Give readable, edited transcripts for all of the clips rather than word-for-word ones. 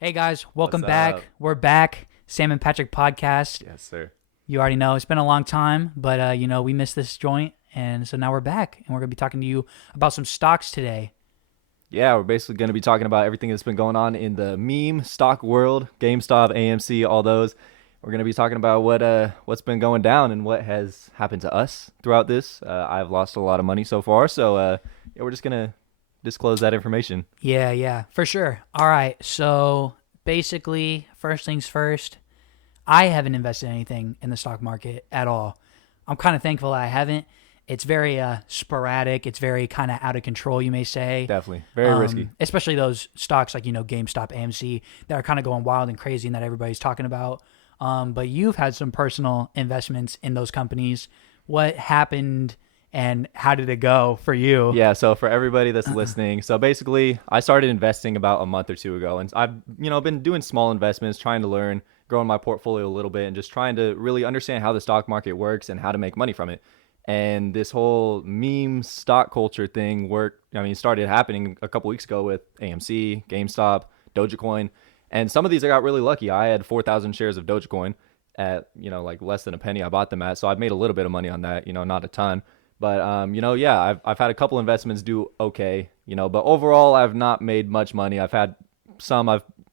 Hey guys, welcome What's up? back. We're back. Sam and Patrick podcast. Yes, sir. You already know it's been a long time, but we missed this joint, and so now we're back, and we're gonna be talking to you about some stocks today. Yeah, we're basically going to be talking about everything that's been going on in the meme stock world, GameStop, AMC, all those. We're going to be talking about what's been going down and what has happened to us throughout this. I've lost a lot of money so far, so yeah, we're just going to disclose that information. Yeah, for sure. All right, so basically, first things first. I haven't invested in anything in the stock market at all. I'm kind of thankful that I haven't. It's very sporadic. It's very kind of out of control, you may say. Definitely. Very risky. Especially those stocks like, GameStop, AMC, that are kind of going wild and crazy and that everybody's talking about. But you've had some personal investments in those companies. What happened and how did it go for you? Yeah, so for everybody that's listening, so basically I started investing about a month or two ago, and I've been doing small investments, trying to learn, growing my portfolio a little bit, and just trying to really understand how the stock market works and how to make money from it. And this whole meme stock culture thing started happening a couple weeks ago with AMC, GameStop, Dogecoin, and some of these I got really lucky. I had 4,000 shares of Dogecoin at like less than a penny I bought them at, so I've made a little bit of money on that, not a ton. But yeah, I've had a couple investments do okay, but overall I've not made much money. I've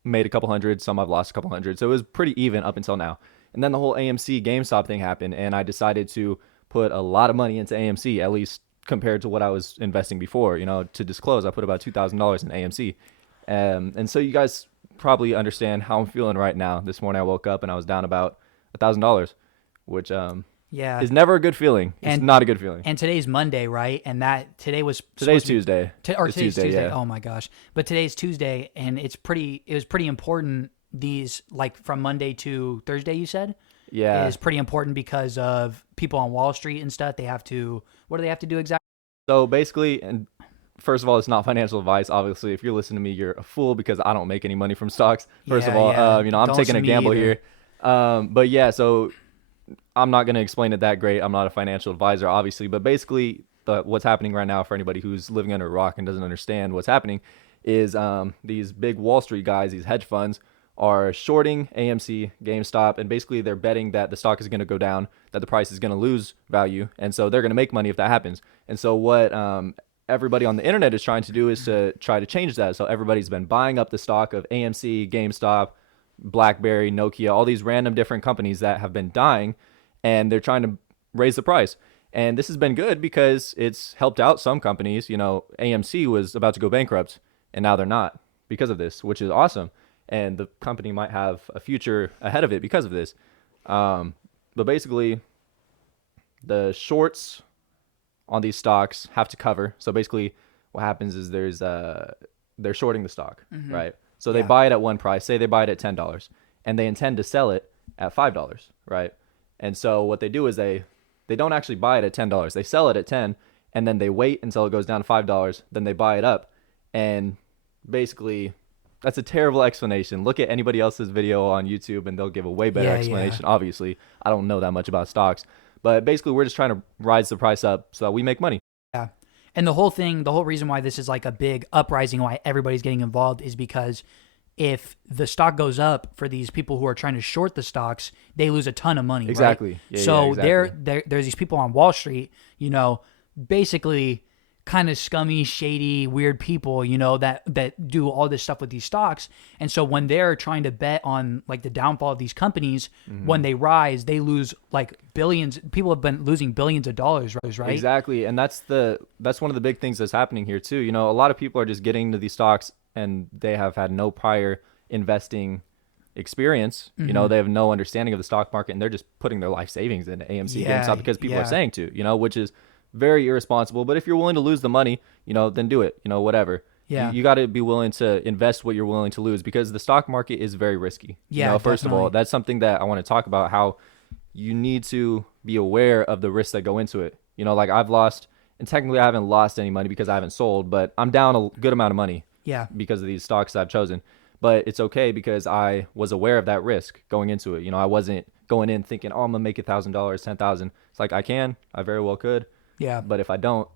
made a couple hundred, some I've lost a couple hundred. So it was pretty even up until now. And then the whole AMC GameStop thing happened, and I decided to put a lot of money into AMC, at least compared to what I was investing before. To disclose, I put about $2,000 in AMC. And so you guys probably understand how I'm feeling right now. This morning I woke up and I was down about $1,000, which Yeah. is never a good feeling. It's not a good feeling. And today's Monday, right? And that today was Today's supposed to be- Tuesday. It's today's Tuesday. yeah. Oh my gosh! But today's Tuesday, and it was pretty important. These like from Monday to Thursday, you said, Yeah. is pretty important because of people on Wall Street and stuff. They have to. What do they have to do exactly? So basically, and first of all, it's not financial advice. Obviously, if you're listening to me, you're a fool because I don't make any money from stocks. First of all, I'm Don't taking sue a me gamble either. here. But yeah, so I'm not going to explain it that great. I'm not a financial advisor, obviously, but basically, what's happening right now for anybody who's living under a rock and doesn't understand what's happening is these big Wall Street guys, these hedge funds, are shorting AMC, GameStop, and basically they're betting that the stock is going to go down, that the price is going to lose value, and so they're going to make money if that happens. And so what everybody on the internet is trying to do is to try to change that. So everybody's been buying up the stock of AMC, GameStop, BlackBerry, Nokia, all these random different companies that have been dying, and they're trying to raise the price. And this has been good because it's helped out some companies. AMC was about to go bankrupt, and now they're not because of this, which is awesome. And the company might have a future ahead of it because of this. But basically, the shorts on these stocks have to cover. So basically, what happens is they're shorting the stock, right? So they Yeah. buy it at one price. Say they buy it at $10, and they intend to sell it at $5, right? And so what they do is they don't actually buy it at $10. They sell it at 10, and then they wait until it goes down to $5. Then they buy it up, and basically, that's a terrible explanation. Look at anybody else's video on YouTube, and they'll give a way better Yeah. explanation. Obviously, I don't know that much about stocks, but basically, we're just trying to rise the price up so that we make money. Yeah. And the whole reason why this is like a big uprising, why everybody's getting involved, is because if the stock goes up for these people who are trying to short the stocks, they lose a ton of money. Exactly. Right? Yeah, So exactly. there's these people on Wall Street, basically kind of scummy, shady, weird people, that do all this stuff with these stocks. And so when they're trying to bet on like the downfall of these companies, when they rise, they lose like billions. People have been losing billions of dollars, right? Exactly, and that's one of the big things that's happening here too. A lot of people are just getting into these stocks and they have had no prior investing experience. They have no understanding of the stock market, and they're just putting their life savings into AMC, Yeah, GameStop because people yeah. are saying to, which is very irresponsible. But if you're willing to lose the money, then do it. Whatever. Yeah. You got to be willing to invest what you're willing to lose because the stock market is very risky. Yeah, First of all, definitely. that's something that I want to talk about, how you need to be aware of the risks that go into it. Like I've lost, and technically I haven't lost any money because I haven't sold, but I'm down a good amount of money Yeah. because of these stocks that I've chosen. But it's okay because I was aware of that risk going into it. I wasn't going in thinking, oh, I'm gonna make $1,000, 10,000. It's like I very well could, Yeah. but if I don't,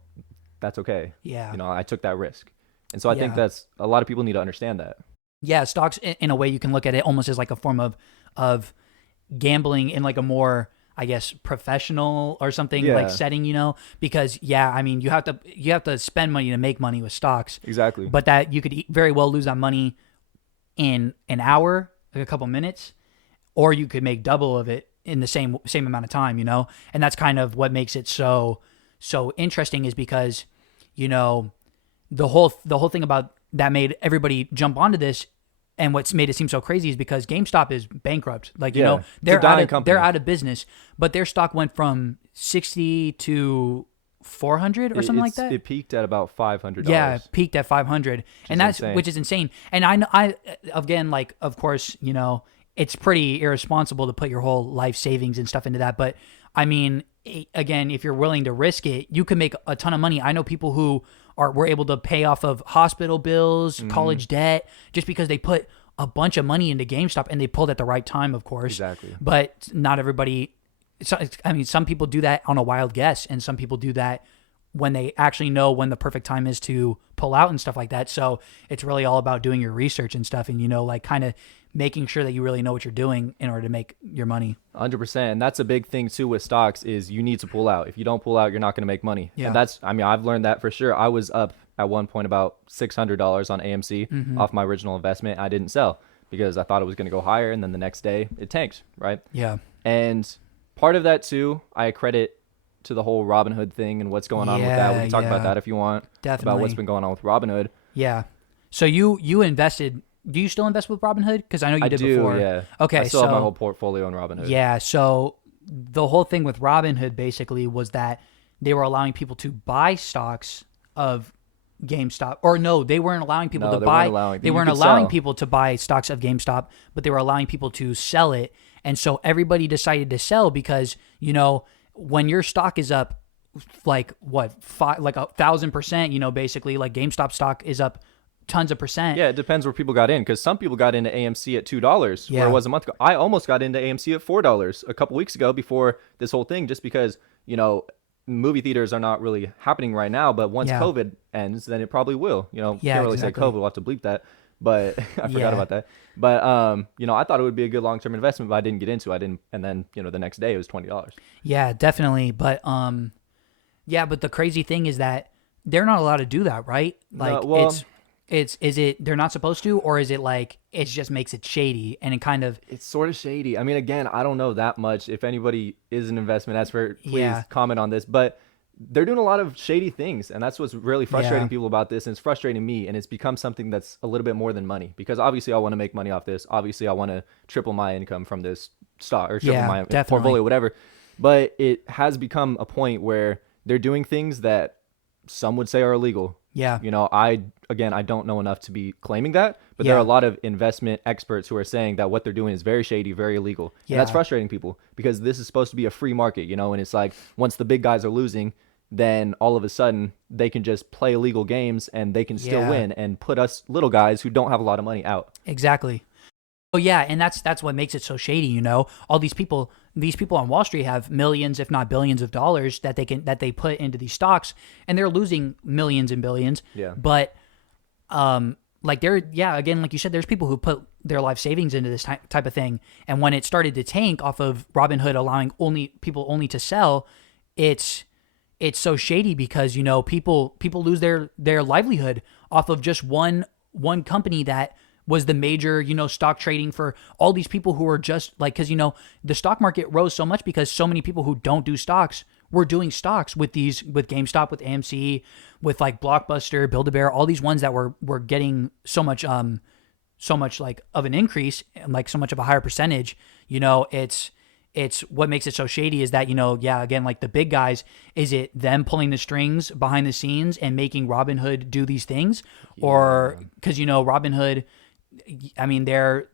that's okay. Yeah. I took that risk, and so I think Yeah. that's a lot of people need to understand that. Yeah, stocks in a way you can look at it almost as like a form of gambling in like a more, I guess, professional or something like Yeah, setting, because yeah, I mean, you have to spend money to make money with stocks, exactly. but that you could very well lose that money in an hour, like a couple minutes, or you could make double of it in the same amount of time, and that's kind of what makes it so interesting, is because you know the whole thing about that made everybody jump onto this, and what's made it seem so crazy is because GameStop is bankrupt. Like, Yeah, it's a they're dying they're company. out of business, but their stock went from 60 to 400 or something like that. It peaked at about Yeah, $500, peaked at 500, which and is that's insane. which is insane. And I again, like, of course, it's pretty irresponsible to put your whole life savings and stuff into that. But I mean, again, if you're willing to risk it, you can make a ton of money. I know people who were able to pay off of hospital bills, college debt, just because they put a bunch of money into GameStop, and they pulled at the right time, of course. Exactly. But not everybody. I mean, some people do that on a wild guess, and some people do that when they actually know when the perfect time is to pull out and stuff like that. So it's really all about doing your research and stuff, and like kind of making sure that you really know what you're doing in order to make your money. 100%. And that's a big thing too with stocks is you need to pull out. If you don't pull out, you're not going to make money. Yeah. And I mean, I've learned that for sure. I was up at one point about $600 on AMC off my original investment. I didn't sell because I thought it was going to go higher. And then the next day it tanked, right? Yeah. And part of that too, I credit to the whole Robinhood thing and what's going on with that. We can talk about that if you want. Definitely. About what's been going on with Robinhood. Yeah. So you invested. Do you still invest with Robinhood? Because I know you did before. Yeah. Okay. I still have my whole portfolio on Robinhood. Yeah. So the whole thing with Robinhood basically was that they were allowing people to buy stocks of GameStop, or no, they weren't allowing people to buy. They weren't allowing people to buy stocks of GameStop, but they were allowing people to sell it. And so everybody decided to sell because when your stock is up, like what, 1,000%, basically, like GameStop stock is up tons of percent. Yeah, it depends where people got in, because some people got into AMC at $2 where it was a month ago. I almost got into AMC at $4 a couple weeks ago before this whole thing, just because movie theaters are not really happening right now, but once COVID ends, then it probably will. Can't really say COVID, we'll have to bleep that, but I forgot about that. But I thought it would be a good long-term investment, but I didn't get into it. And then the next day it was $20. Yeah, definitely. But but the crazy thing is that they're not allowed to do that, right? Like, is it they're not supposed to, or is it like it just makes it shady and it kind of... It's sort of shady. I mean, again, I don't know that much. If anybody is an investment expert, please comment on this. But they're doing a lot of shady things, and that's what's really frustrating people about this, and it's frustrating me, and it's become something that's a little bit more than money, because obviously I want to make money off this. Obviously I want to triple my income from this stock, or triple my portfolio, whatever. But it has become a point where they're doing things that some would say are illegal. Yeah. I don't know enough to be claiming that, but there are a lot of investment experts who are saying that what they're doing is very shady, very illegal. Yeah. And that's frustrating people, because this is supposed to be a free market, and it's like once the big guys are losing, then all of a sudden they can just play illegal games and they can still win and put us little guys who don't have a lot of money out. Exactly. Oh yeah, and that's what makes it so shady, All these people on Wall Street have millions, if not billions of dollars that they put into these stocks, and they're losing millions and billions. Yeah. But again, like you said, there's people who put their life savings into this type of thing, and when it started to tank off of Robinhood allowing people to sell, it's so shady because people lose their livelihood off of just one company that was the major, stock trading for all these people who are just like, because, the stock market rose so much because so many people who don't do stocks were doing stocks with GameStop, with AMC, with like Blockbuster, Build-A-Bear, all these ones that were getting so much like of an increase and like so much of a higher percentage. It's what makes it so shady is that, again, like the big guys, is it them pulling the strings behind the scenes and making Robinhood do these things? Yeah. Or because, Robinhood, I mean, they're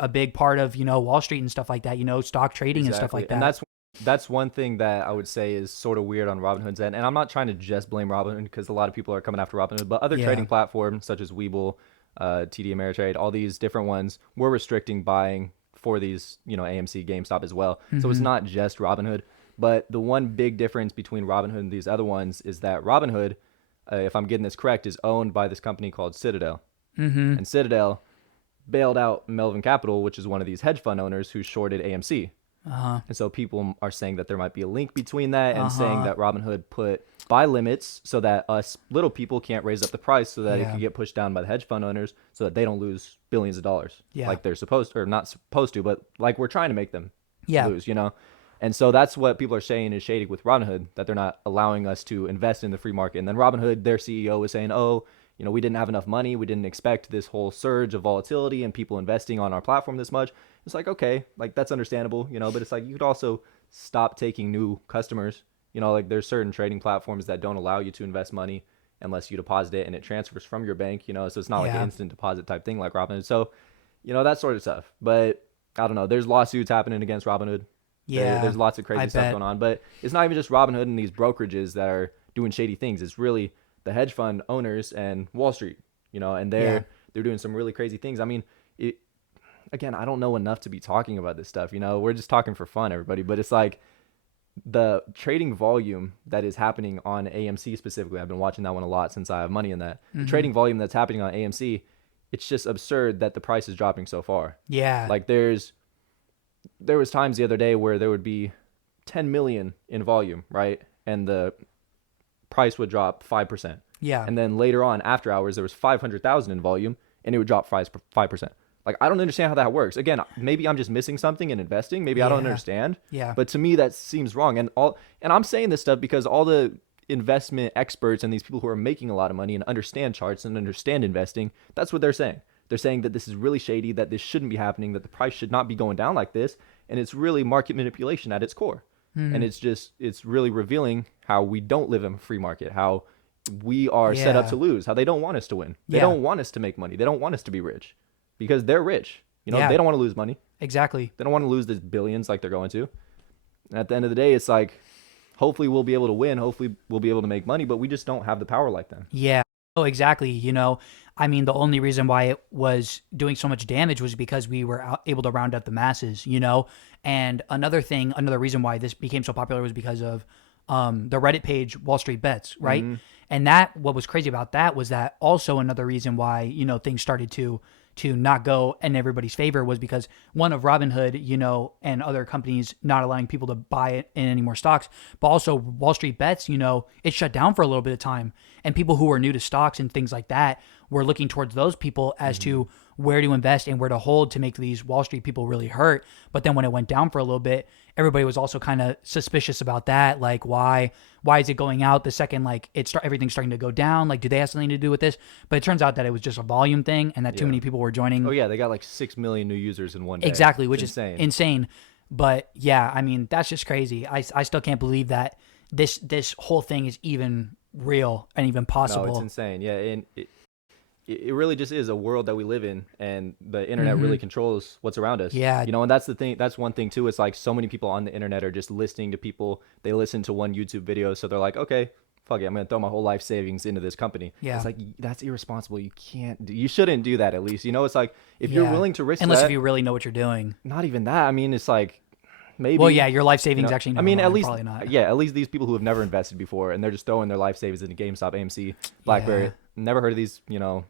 a big part of, Wall Street and stuff like that, stock trading and stuff like that. And that's one thing that I would say is sort of weird on Robinhood's end. And I'm not trying to just blame Robinhood, because a lot of people are coming after Robinhood, but other trading platforms such as Webull, TD Ameritrade, all these different ones were restricting buying for these, AMC, GameStop as well. Mm-hmm. So it's not just Robinhood. But the one big difference between Robinhood and these other ones is that Robinhood, if I'm getting this correct, is owned by this company called Citadel. Mm-hmm. And Citadel bailed out Melvin Capital, which is one of these hedge fund owners who shorted AMC. And so people are saying that there might be a link between that and saying that Robinhood put buy limits so that us little people can't raise up the price so that it can get pushed down by the hedge fund owners so that they don't lose billions of dollars like they're supposed to, or not supposed to, but like we're trying to make them lose, you know? And so that's what people are saying is shady with Robinhood, that they're not allowing us to invest in the free market. And then Robinhood, their CEO, was saying, oh, you know, we didn't have enough money. We didn't expect this whole surge of volatility and people investing on our platform this much. It's like, okay, like that's understandable, you know, but it's like you could also stop taking new customers. You know, like there's certain trading platforms that don't allow you to invest money unless you deposit it and it transfers from your bank, you know, so it's not like an instant deposit type thing like Robinhood. So, you know, that sort of stuff. But I don't know. There's lawsuits happening against Robinhood. Yeah, there's lots of crazy stuff going on. But it's not even just Robinhood and these brokerages that are doing shady things. It's really the hedge fund owners and Wall Street, you know, and they're doing some really crazy things. I mean, again, I don't know enough to be talking about this stuff. You know, we're just talking for fun, everybody. But it's like the trading volume that is happening on AMC specifically. I've been watching that one a lot since I have money in that. The trading volume that's happening on AMC, it's just absurd that the price is dropping so far. Yeah. Like there was times the other day where there would be 10 million in volume, right? And the price would drop 5%. Yeah. And then later on, after hours, there was 500,000 in volume and it would drop 5%. Like, I don't understand how that works. Again, maybe I'm just missing something in investing. Maybe I don't understand. Yeah. But to me, that seems wrong. And I'm saying this stuff because all the investment experts and these people who are making a lot of money and understand charts and understand investing, that's what they're saying. They're saying that this is really shady, that this shouldn't be happening, that the price should not be going down like this. And it's really market manipulation at its core. And it's really revealing how we don't live in a free market, how we are set up to lose, how they don't want us to win. They don't want us to make money. They don't want us to be rich because they're rich. You know, they don't want to lose money. Exactly. They don't want to lose these billions like they're going to. And at the end of the day, it's like, hopefully we'll be able to win. Hopefully we'll be able to make money, but we just don't have the power like them. Yeah. Oh, exactly. You know, I mean, the only reason why it was doing so much damage was because we were able to round up the masses, you know? And another reason why this became so popular was because of the Reddit page, Wall Street Bets, right? And what was crazy about that was that also another reason why, you know, things started to not go in everybody's favor was because one of Robinhood, you know, and other companies not allowing people to buy it in any more stocks, but also Wall Street Bets, you know, it shut down for a little bit of time. And people who were new to stocks and things like that were looking towards those people as to where to invest and where to hold to make these Wall Street people really hurt. But then when it went down for a little bit, everybody was also kind of suspicious about that. Like, why is it going out the second, like everything's starting to go down? Like, do they have something to do with this? But it turns out that it was just a volume thing and that too many people were joining. Oh yeah. They got like 6 million new users in one day. Exactly. Which is insane. But yeah, I mean, that's just crazy. I still can't believe that this whole thing is even real and even possible. No, it's insane. Yeah. And it really just is a world that we live in, and the internet really controls what's around us. Yeah. You know, and that's the thing. That's one thing too. It's like so many people on the internet are just listening to people. They listen to one YouTube video. So they're like, okay, fuck it. I'm going to throw my whole life savings into this company. Yeah. It's like, that's irresponsible. You shouldn't do that at least. You know, it's like, if you're willing to risk unless if you really know what you're doing. Not even that. I mean, it's like, maybe. Well, yeah, your life savings actually. I mean, at least, probably not. Yeah, at least these people who have never invested before and they're just throwing their life savings into GameStop, AMC, BlackBerry. Never heard of these, you know,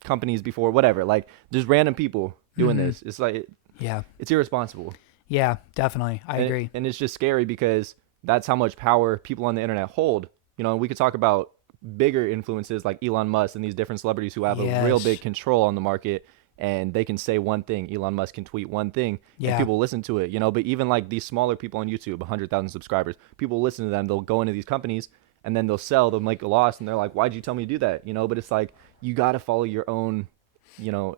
companies before, whatever. Like, just random people doing this. It's like, it's irresponsible. Yeah, definitely. I agree. And it's just scary because that's how much power people on the internet hold. You know, we could talk about bigger influences like Elon Musk and these different celebrities who have a real big control on the market. And they can say one thing. Elon Musk can tweet one thing, and people listen to it, you know. But even like these smaller people on YouTube, 100,000 subscribers, people listen to them. They'll go into these companies, and then they'll make a loss, and they're like, "Why'd you tell me to do that?" You know. But it's like you got to follow your own, you know,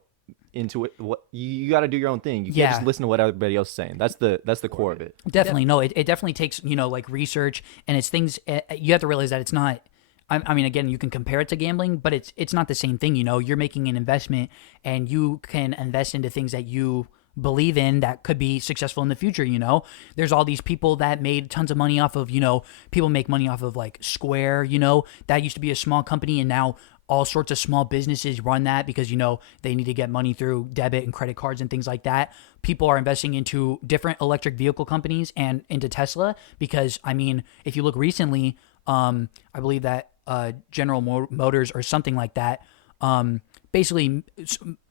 into it. What you got to do your own thing. You can't just listen to what everybody else is saying. That's the core of it. Definitely, no. It definitely takes, you know, like research, and it's things. You have to realize that it's not. I mean, again, you can compare it to gambling, but it's not the same thing. You know, you're making an investment and you can invest into things that you believe in that could be successful in the future. You know, there's all these people that made tons of money off of, you know, people make money off of like Square, you know, that used to be a small company and now all sorts of small businesses run that because, you know, they need to get money through debit and credit cards and things like that. People are investing into different electric vehicle companies and into Tesla because, I mean, if you look recently, I believe that General Motors or something like that, basically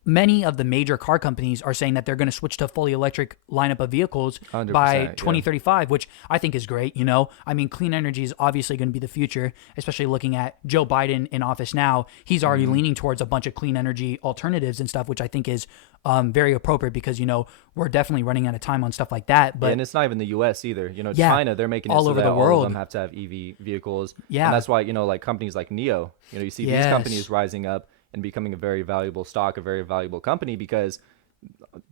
many of the major car companies are saying that they're going to switch to fully electric lineup of vehicles 100%, by yeah. 2035, which I think is great. You know, I mean, clean energy is obviously going to be the future, especially looking at Joe Biden in office now. He's already leaning towards a bunch of clean energy alternatives and stuff, which I think is very appropriate because, you know, we're definitely running out of time on stuff like that. But and it's not even the U.S. either. You know, Yeah. China, they're making it All so over that the all world. of them have to have EV vehicles. Yeah. And that's why, you know, like companies like NIO, you know, you see these Yes. companies rising up and becoming a very valuable stock, a very valuable company because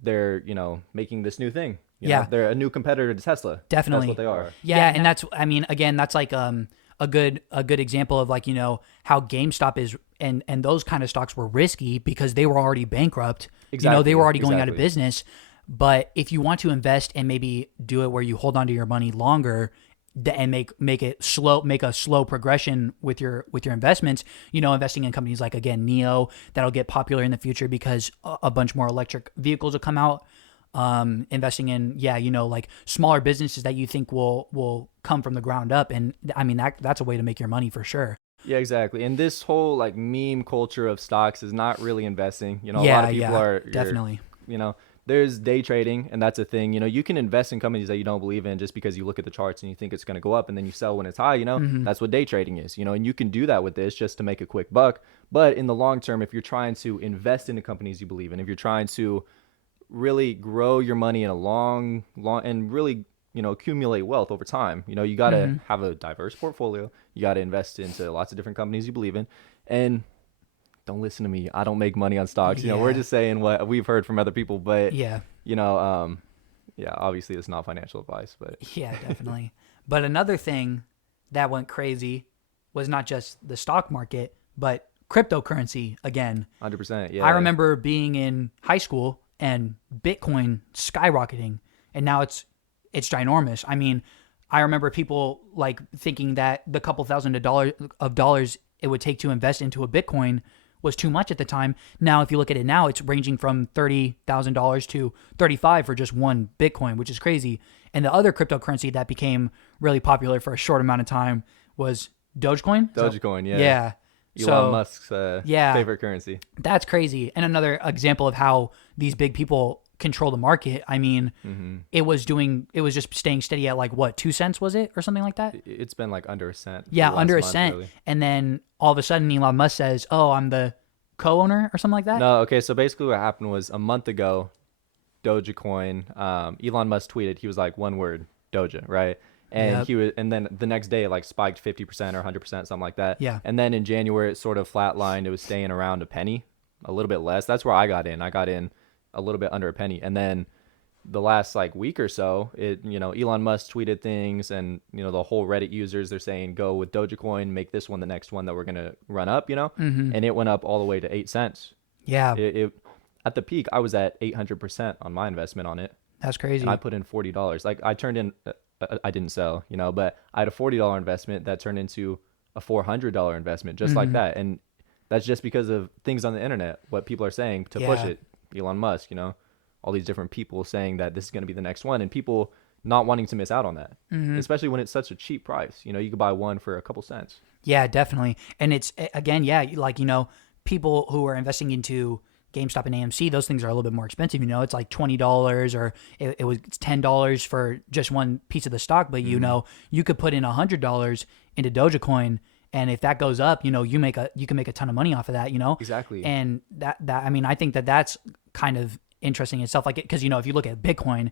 they're, you know, making this new thing. You Yeah. know, they're a new competitor to Tesla. Definitely. That's what they are. Yeah, and that's, I mean, again, that's like a good example of, like, you know, how GameStop is, and those kind of stocks were risky because they were already bankrupt. You know, they Exactly, were already going out of exactly. business. But if you want to invest and maybe do it where you hold on to your money longer and make a slow progression with your investments, you know, investing in companies like, again, NIO, that'll get popular in the future because a bunch more electric vehicles will come out. Investing in, you know, like smaller businesses that you think will come from the ground up, and I mean that's a way to make your money for sure. Yeah, exactly. And this whole like meme culture of stocks is not really investing. You know, a lot Yeah, of people yeah, are definitely. You know, there's day trading, and that's a thing. You know, you can invest in companies that you don't believe in just because you look at the charts and you think it's going to go up, and then you sell when it's high. You know, that's what day trading is. You know, and you can do that with this just to make a quick buck. But in the long term, if you're trying to invest into companies you believe in, if you're trying to really grow your money in a long and really, you know, accumulate wealth over time, you know, you got to have a diverse portfolio. You got to invest into lots of different companies you believe in. And don't listen to me, I don't make money on stocks. You know, we're Yeah. just saying what we've heard from other people. But Yeah. you know, yeah, obviously it's not financial advice, but Yeah, definitely. But another thing that went crazy was not just the stock market, but cryptocurrency again. 100%. Yeah, I remember being in high school and Bitcoin skyrocketing, and now it's ginormous. I mean, I remember people like thinking that the couple thousand of dollars it would take to invest into a Bitcoin was too much at the time. Now, if you look at it now, it's ranging from $30,000 to 35 for just one Bitcoin, which is crazy. And the other cryptocurrency that became really popular for a short amount of time was Dogecoin. Dogecoin. Yeah, Yeah. Elon Musk's yeah. favorite currency. That's crazy. And another example of how these big people control the market. I mean, it was just staying steady at like what, 2 cents was it or something like that? It's been like under a cent. for Yeah, the last under a month, cent. really. And then all of a sudden Elon Musk says, "Oh, I'm the co-owner" or something like that. No, okay. So basically, what happened was a month ago, Dogecoin. Elon Musk tweeted, he was like, one word, Doja, right? And Yep. he was, and then the next day it like spiked 50% or 100%, something like that. Yeah. And then in January it sort of flatlined. It was staying around a penny, a little bit less. That's where I got in. I got in a little bit under a penny, and then the last like week or so, you know, Elon Musk tweeted things, and you know, the whole Reddit users, they're saying go with Dogecoin, make this one the next one that we're gonna run up, you know, and it went up all the way to 8 cents. Yeah, It at the peak, I was at 800% on my investment on it, that's crazy. and I put in $40. Like I turned in, I didn't sell, you know, but I had a $40 investment that turned into a $400 investment, just like that, and that's just because of things on the internet, what people are saying to push Yeah. it. Elon Musk, you know, all these different people saying that this is going to be the next one, and people not wanting to miss out on that, especially when it's such a cheap price. You know, you could buy one for a couple cents. Yeah, definitely. And it's again, yeah, like, you know, people who are investing into GameStop and AMC, those things are a little bit more expensive. You know, it's like $20 or it's $10 for just one piece of the stock. But you know, you could put in $100 into Dogecoin, and if that goes up, you know, you can make a ton of money off of that. You know, Exactly. And that I mean, I think that's kind of interesting itself. Like, because you know, if you look at Bitcoin,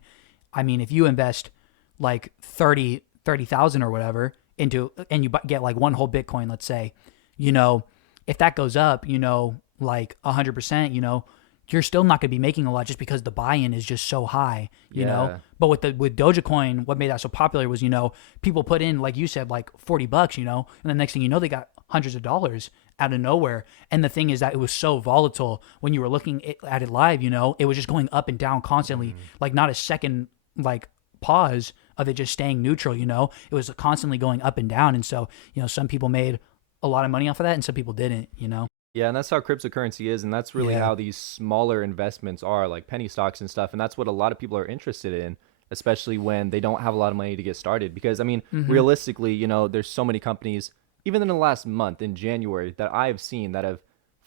I mean, if you invest like 30,000 or whatever into, and you get like one whole Bitcoin, let's say, you know, if that goes up, you know, like 100%, you know, you're still not going to be making a lot just because the buy-in is just so high, you know. Yeah. But with Dogecoin, what made that so popular was, you know, people put in, like you said, like $40, you know, and the next thing you know, they got hundreds of dollars out of nowhere. And the thing is that it was so volatile when you were looking at it live, you know, it was just going up and down constantly, like not a second like pause of it just staying neutral, you know. It was constantly going up and down. And so, you know, some people made a lot of money off of that and some people didn't, you know. Yeah, and that's how cryptocurrency is, and that's really Yeah. how these smaller investments are, like penny stocks and stuff, and that's what a lot of people are interested in, especially when they don't have a lot of money to get started. Because I mean, realistically, you know, there's so many companies, even in the last month in January, that I have seen that have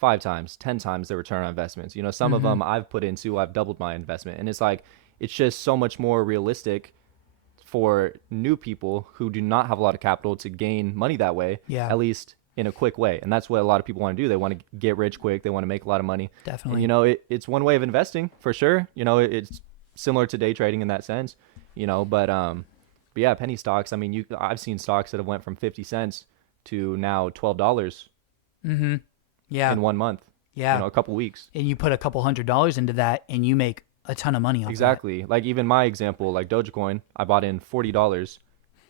5 times, 10 times the return on investments. You know, some of them I've put into, I've doubled my investment. And it's like, it's just so much more realistic for new people who do not have a lot of capital to gain money that way, Yeah. at least in a quick way. And that's what a lot of people want to do. They want to get rich quick. They want to make a lot of money. Definitely. And, you know, it's one way of investing for sure. You know, it's similar to day trading in that sense, you know, but yeah, penny stocks. I mean, I've seen stocks that have went from 50 cents to now $12 Yeah. in 1 month. Yeah. You know, a couple weeks. And you put a couple $100 into that and you make a ton of money off Exactly. Like even my example, like Dogecoin, I bought in $40.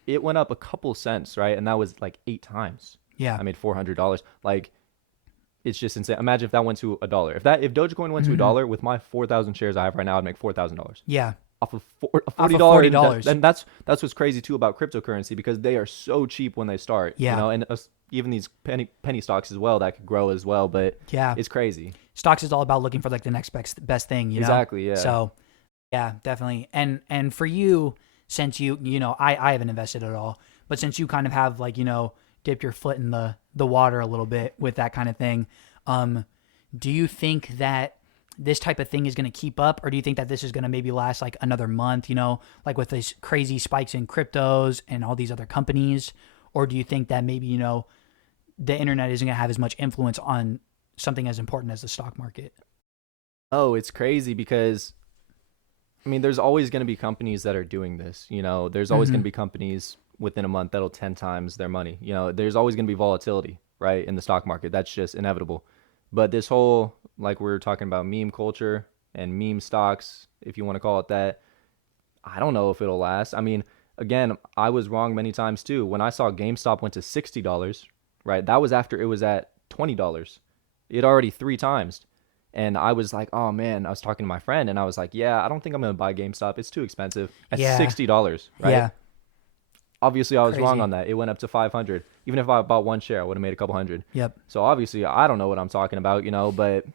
It went up a couple cents, right? And that was like 8 times. Yeah. I made $400. Like, it's just insane. Imagine if that went to $1. If Dogecoin went to $1 with my 4,000 shares I have right now, I'd make $4,000. Yeah. Off of $40. And that's what's crazy too about cryptocurrency, because they are so cheap when they start. Yeah. You know, and even these penny stocks as well that could grow as well, but Yeah. it's crazy. Stocks is all about looking for like the next best thing, you know? Exactly, yeah. So yeah, definitely. And for you, since you know, I haven't invested at all, but since you kind of have like, you know, dipped your foot in the water a little bit with that kind of thing, do you think that this type of thing is going to keep up, or do you think that this is going to maybe last like another month, you know, like with these crazy spikes in cryptos and all these other companies? Or do you think that maybe, you know, the internet isn't going to have as much influence on something as important as the stock market? Oh, it's crazy because, I mean, there's always going to be companies that are doing this. You know, there's always going to be companies within a month that'll 10 times their money. You know, there's always going to be volatility, right, in the stock market. That's just inevitable. But this whole, like we were talking about, meme culture and meme stocks, if you want to call it that, I don't know if it'll last. I mean, again, I was wrong many times too. When I saw GameStop went to $60, right, that was after it was at $20. It already 3 times. And I was like, oh man, I was talking to my friend and I was like, yeah, I don't think I'm going to buy GameStop. It's too expensive at $60, right? Yeah. Obviously, I was Crazy. wrong on that. It went up to 500. Even if I bought one share, I would have made a couple hundred. Yep. So obviously, I don't know what I'm talking about, you know, but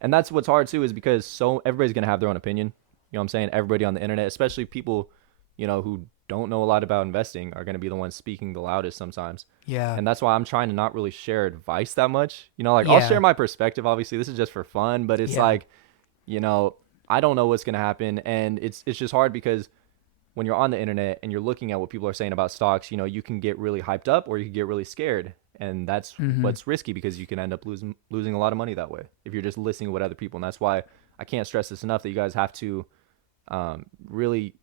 and that's what's hard too, is because everybody's going to have their own opinion. You know what I'm saying? Everybody on the internet, especially people, you know, who don't know a lot about investing, are going to be the ones speaking the loudest sometimes. Yeah. And that's why I'm trying to not really share advice that much. You know, like I'll share my perspective. Obviously, this is just for fun, but it's like, you know, I don't know what's going to happen. And it's just hard because when you're on the internet and you're looking at what people are saying about stocks, you know, you can get really hyped up or you can get really scared. And that's what's risky, because you can end up losing a lot of money that way if you're just listening to what other people. And that's why I can't stress this enough, that you guys have to really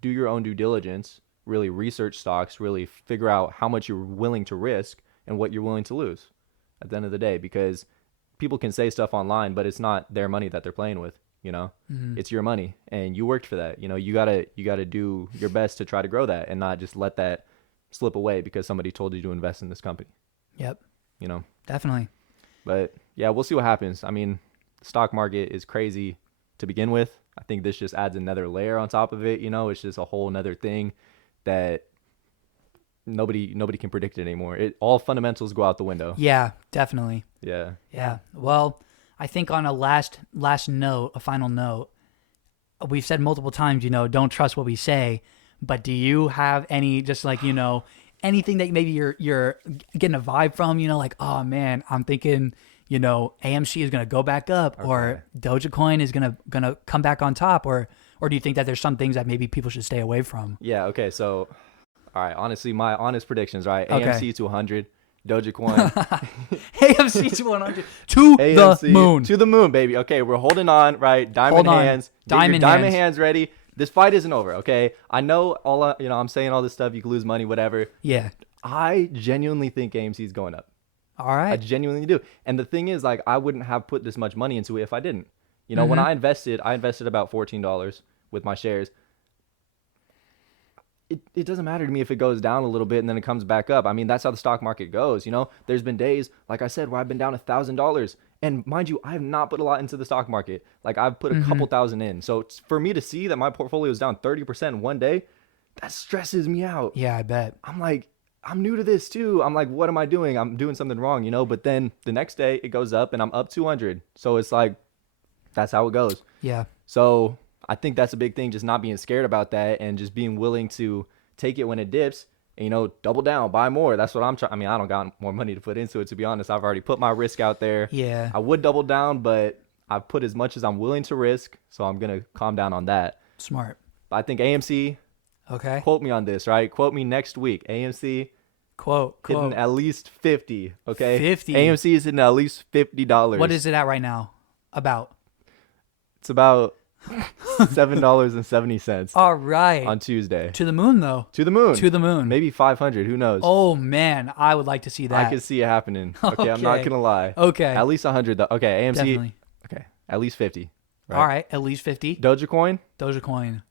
do your own due diligence, really research stocks, really figure out how much you're willing to risk and what you're willing to lose at the end of the day, because people can say stuff online, but it's not their money that they're playing with. You know, it's your money and you worked for that. You know, you gotta do your best to try to grow that and not just let that slip away because somebody told you to invest in this company. Yep. You know, Definitely. but yeah, we'll see what happens. I mean, the stock market is crazy to begin with. I think this just adds another layer on top of it. You know, it's just a whole nother thing that nobody can predict it anymore. All fundamentals go out the window. Yeah, definitely. Yeah. Yeah. Well, I think on a last note, a final note, we've said multiple times, you know, don't trust what we say, but do you have any, just like, you know, anything that maybe you're getting a vibe from, you know, like, oh man, I'm thinking, you know, AMC is going to go back up, or Dogecoin is going to come back on top, or do you think that there's some things that maybe people should stay away from? Yeah. Okay. So, all right. Honestly, my honest predictions, right? Okay. AMC to 100, Dogecoin, AMC to 100 to AMC, the moon. to the moon, baby. Okay, we're holding on, right? Diamond Hold on. hands, Diamond diamond hands. hands ready. This fight isn't over. Okay, I know you know, I'm saying all this stuff. You can lose money, whatever. Yeah. I genuinely think AMC is going up. All I right. genuinely do. And the thing is, like, I wouldn't have put this much money into it if I didn't. You know, when I invested about $14 with my shares. It doesn't matter to me if it goes down a little bit and then it comes back up. I mean, that's how the stock market goes. You know, there's been days, like I said, where I've been down $1,000. And mind you, I have not put a lot into the stock market. Like, I've put a couple thousand in. So for me to see that my portfolio is down 30% in one day, that stresses me out. Yeah, I bet. I'm like, I'm new to this too. I'm like, what am I doing? I'm doing something wrong, you know? But then the next day it goes up and I'm up 200. So it's like, that's how it goes. Yeah. So I think that's a big thing, just not being scared about that and just being willing to take it when it dips. and, double down, buy more. That's what I'm trying. I mean, I don't got more money to put into it, to be honest. I've already put my risk out there. Yeah. I would double down, but I've put as much as I'm willing to risk, so I'm going to calm down on that. Smart. But I think AMC, Okay. quote me on this, right? Quote me next week. AMC Quote. hitting at least 50, okay? 50. AMC is hitting at least $50. What is it at right now? About. It's about $7.70 All right. on Tuesday. To the moon, though. To the moon. To the moon. Maybe 500. Who knows? Oh, man. I would like to see that. I could see it happening. Okay, I'm not Okay. gonna lie. Okay. At least 100 though. Okay, AMC. Definitely. Okay, at least 50. Right? All right. At least 50. Dogecoin, Dogecoin.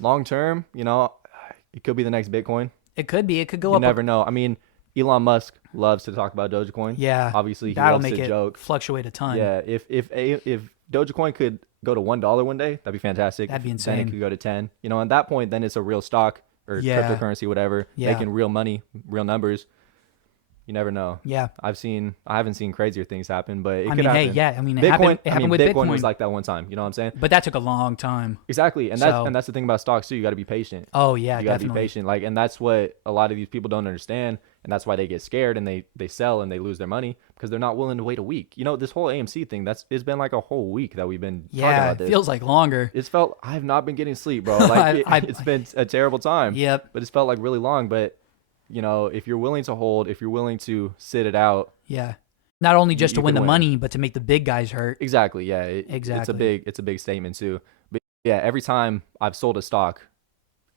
long term, it could be the next Bitcoin. It could be. It could go You up. never know. I mean, Elon Musk loves to talk about Dogecoin. Yeah. Obviously, he That'll loves make to it joke. fluctuate a ton. Yeah. If Dogecoin could go to $1 one day, that'd be fantastic. That'd be Then insane. it could go to 10. At that point, then it's a real stock or Yeah. cryptocurrency, whatever, Yeah. making real money, real numbers. You never know. Yeah. I haven't seen crazier things happen, but it I could mean, happen. hey, yeah. I mean, it Bitcoin, happened with Bitcoin Bitcoin. was like that one time. You know what I'm saying? But that took a long time. Exactly, and So- that's the thing about stocks too. You got to be patient. Oh, yeah, You got to be definitely. patient. And that's what a lot of these people don't understand, and that's why they get scared and they sell and they lose their money because they're not willing to wait a week. This whole AMC thing, it's been like a whole week that we've been talking Yeah. about It this. feels like longer. I have not been getting sleep, bro. Like it's been a terrible time. Yep. But it's felt like really long. But if you're willing to hold, if you're willing to sit it out. Yeah. Not only just to You win can the win. money, but to make the big guys hurt. Exactly. Yeah. Exactly. It's a big statement too. But yeah, every time I've sold a stock,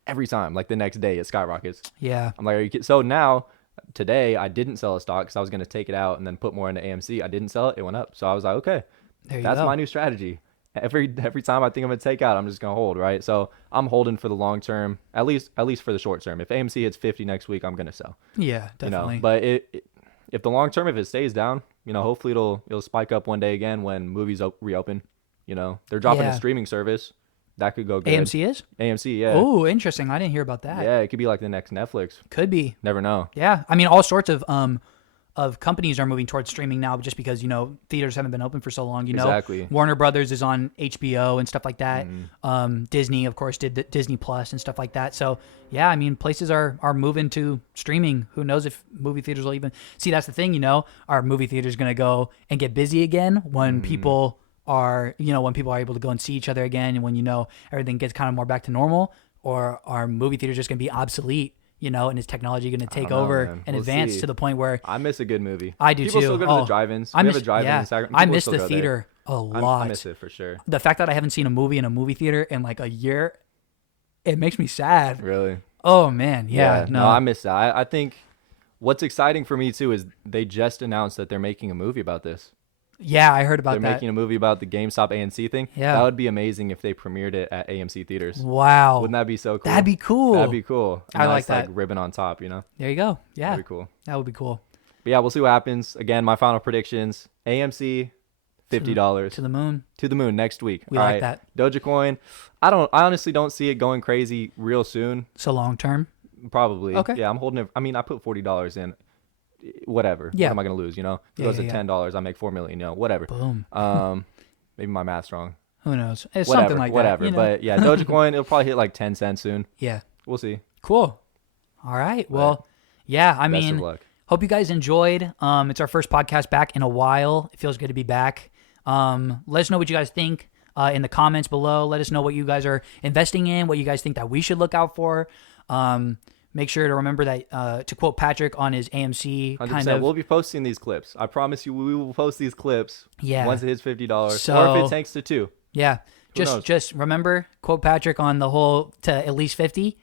every time, like the next day, it skyrockets. Yeah. I'm like, are you kidding? So now, today, I didn't sell a stock because I was going to take it out and then put more into AMC. I didn't sell it. It went up. So I was like, okay, There you that's go. my new strategy. Every time I think I'm going to take out, I'm just going to hold, right? So I'm holding for the long term, at least for the short term. If AMC hits 50 next week, I'm going to sell. Yeah, definitely. But if the long term, if it stays down, hopefully it'll spike up one day again when movies reopen. They're dropping Yeah. a streaming service that could go good. AMC is? AMC, yeah. Oh, interesting. I didn't hear about that. Yeah, it could be like the next Netflix. Could be. Never know. Yeah. I mean, all sorts of companies are moving towards streaming now just because, theaters haven't been open for so long, Exactly. Warner Brothers is on HBO and stuff like that. Mm-hmm. Disney, of course, did the Disney Plus and stuff like that. So, yeah, I mean, places are moving to streaming. Who knows if movie theaters will even... See, that's the thing, are movie theaters going to go and get busy again when people are, when people are able to go and see each other again and when, everything gets kind of more back to normal? Or are movie theaters just going to be obsolete? And is technology going to take don't know, over man. and We'll advance see. to the point where I miss a good movie. I do People too. still go to the drive-ins. I We miss, have a drive-in yeah, in Sacramento. I People miss still the go there. theater a lot. I miss it for sure. The fact that I haven't seen a movie in a movie theater in like a year, it makes me sad. Really? Oh man, yeah, no. I miss that. I think what's exciting for me too is they just announced that they're making a movie about this. Yeah, I heard about They're that. making a movie about the GameStop ANC thing. Yeah. That would be amazing if they premiered it at AMC theaters. Wow, Wouldn't that be so cool? that'd be cool. That'd be cool. I like Nice, that. ribbon on top, There you go. Yeah, That'd be cool. that would be cool. But yeah, we'll see what happens. Again, my final predictions: AMC, $50 To the moon. to the moon next week. We All like right. that. Dogecoin. I honestly don't see it going crazy real soon. So long term. Probably. Okay. Yeah, I'm holding it. I mean, I put $40 in. Whatever. Yeah. What am I gonna lose? If it Yeah, goes yeah, to yeah. $10, I make $4 million. Whatever. Boom. Maybe my math's wrong. Who knows? It's Whatever. something like whatever. that. But yeah, Dogecoin. It'll probably hit like 10 cents soon. Yeah. We'll see. Cool. All right. Well, yeah. I Best mean, of luck. hope you guys enjoyed. It's our first podcast back in a while. It feels good to be back. Let us know what you guys think in the comments below. Let us know what you guys are investing in, what you guys think that we should look out for. Make sure to remember that to quote Patrick on his AMC 100%. kind of. We'll be posting these clips. I promise you, we will post these clips. Yeah. Once it hits $50, or So- if it tanks to 2. Yeah. knows? Just remember quote Patrick on the whole to at least 50.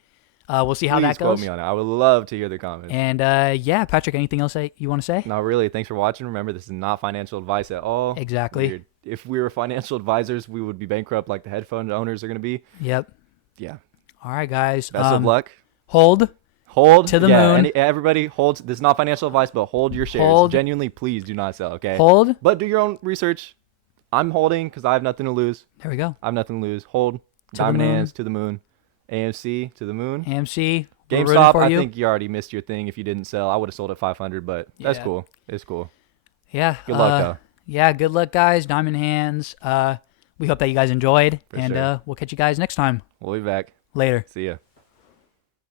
We'll see how Please that quote goes. me on it. I would love to hear the comments. And yeah, Patrick, anything else that you want to say? No, really. Thanks for watching. Remember, this is not financial advice at all. Exactly. Weird. If we were financial advisors, we would be bankrupt like the headphone owners are going to be. Yep. Yeah. All right, guys. Best of luck. Hold. Hold To the moon. Everybody hold. This is not financial advice, but hold your shares. Hold. Genuinely, please do not sell. Okay. Hold. But do your own research. I'm holding because I have nothing to lose. There we go. I have nothing to lose. Hold. the Diamond moon. hands to the moon. AMC to the moon. AMC. we're rooting GameStop. for I you. think you already missed your thing if you didn't sell. I would have sold at 500, but that's Yeah. cool. It's cool. Yeah. Good luck though. Yeah. Good luck, guys. Diamond hands. We hope that you guys enjoyed, and sure. we'll catch you guys next time. We'll be back. Later. See ya.